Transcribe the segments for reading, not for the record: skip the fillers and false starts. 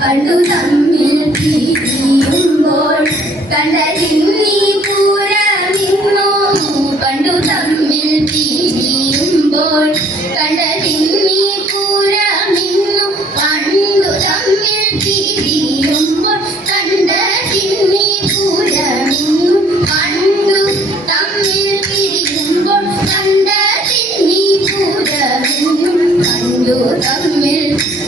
കണ്ടു തമ്മിൽ പിരിയുമ്പോൾ കണ്ടതിന്നി പൂരമിന്നോ കണ്ടു തമ്മിൽ പിരിയുമ്പോൾ കണ്ടതിന്നി പൂരമിന്നു കണ്ടു തമ്മിൽ പിരിയുമ്പോൾ കണ്ടതിന്നി പൂരമിന്നു കണ്ടു തമ്മിൽ പിരിയുമ്പോൾ കണ്ടതിന്നി പൂരമിന്നു കണ്ടു തമ്മിൽ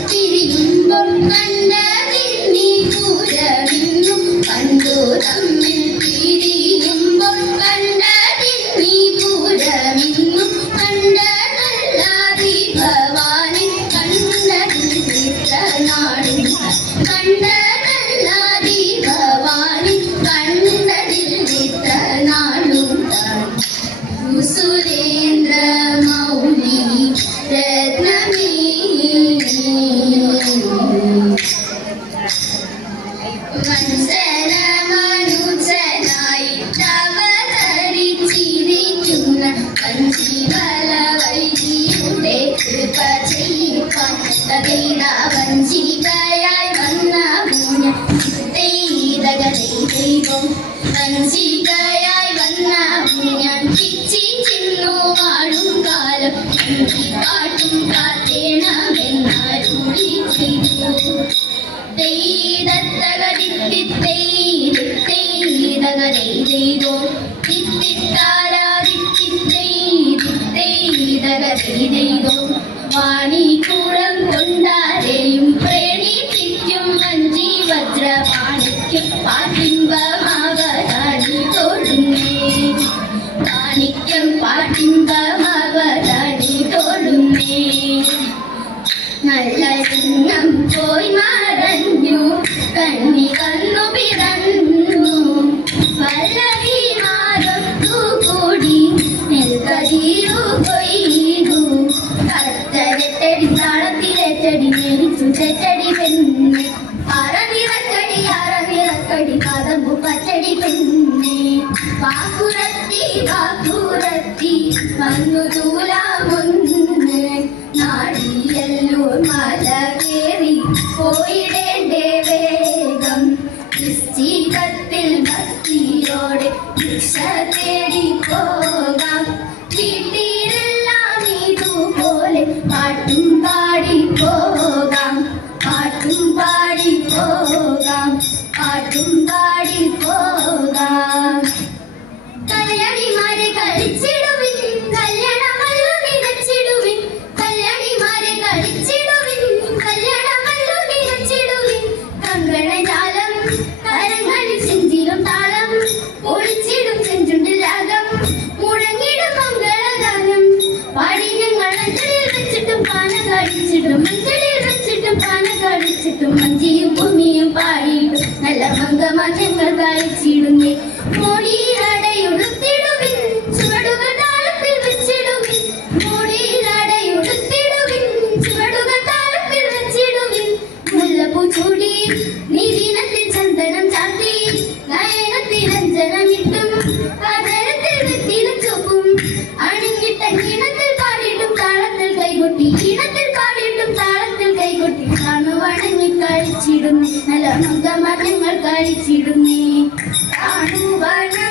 പിരിയുമ്പോൾ കണ്ടതിന്നി പൂരമിന്നു കണ്ടു തമ്മിൽ പിരിയുമ്പോൾ കണ്ടതിന്നി പൂരമിന്നു കണ്ടതല്ലാതി ഭവാനി കണ്ടതിത്ര നാടും കണ്ടതല്ലാതി ഭവാനി കണ്ടതിൽ ഇത്ര നാളും സുരേന്ദ്ര മൗലി രത്നമേ വഞ്ചികയായി വന്ന ദൈവം വഞ്ചികയായി വന്ന ഞാൻ ചിച്ചി ചിന്നു വാഴും കാലം പാട്ടും കാത്തേണമെന്നാരുളി ചെയ്തു വാണിക്കൂടം കൊണ്ടാരെയും പ്രേണിപ്പിക്കും വഞ്ചി വജ്രപാണിക്കും പാട്ടിമ്പമാവതാണി തോടുന്നേ പാണിക്യം പാട്ടിമ്പമാവതാണി തോടുന്നേ നല്ല ചിഹ്നം പോയി മറഞ്ഞു കണ്ണി കന്നു പിറന്നു വല്ലവി മാറത്തു കൂടി നെൽക്കതിരു കൊയ്തു കത്തരത്തടി താളത്തിലെത്തടി മേടിച്ചു തെറ്റടി പെണ്ണെ അറനിറക്കടി കഥമ്പു പച്ചടി പെണ്ണെ വാക്കുറത്തി വന്നു തൂലാമൊന്ന് നാടിയല്ലൂർ മല കേറി പോയിടേണ്ടേ വേഗം വൃശ്ചികത്തിൽ ഭക്തിയോടെ ഭിക്ഷ തേടി പോകാം വീട്ടിലെല്ലാം ഇതുപോലെ പാട്ടും പാടി പോകാം പാട്ടും പാടി പോകാം പാട്ടും പാടി പോകാം കല്യാണിമാരെ കളിച്ചിടുവിൻ കല്യാണമല്ലു നിറച്ചിടുവിൻ കല്യാണിമാരെ കളിച്ചിടുവിൻ കല്യാണമല്ലു നിറച്ചിടുവിൻ കങ്കണജാലം കരങ്ങളിൽ ചെഞ്ചിലും താളം ഒളിച്ചിടും ചെഞ്ചുണ്ടിൽ രാഗം മുഴങ്ങിടും മംഗളഗാനം പാടി ഞങ്ങൾ അഞ്ചലിൽ വെച്ചിട്ടും പാന കടിച്ചിട്ടും അഞ്ചലിൽ വെച്ചിട്ടും പാന കടിച്ചിട്ടും മഞ്ചിയും ഭൂമിയും പാടിയിട്ടും നല്ല മംഗമാ ഞങ്ങൾ കളിച്ചിടുന്നേ മോടിയിലടയുടുത്തിടുവിൻ ചുവടുകൾ താളത്തിൽ വെച്ചിടുവിൻ മോടിയിലടയുടുത്തിടുവിൻ കളിച്ചിടുന്നേ നല്ല മംഗമാർ ഞങ്ങൾ കളിച്ചിടുന്നേ കാണുവാനാ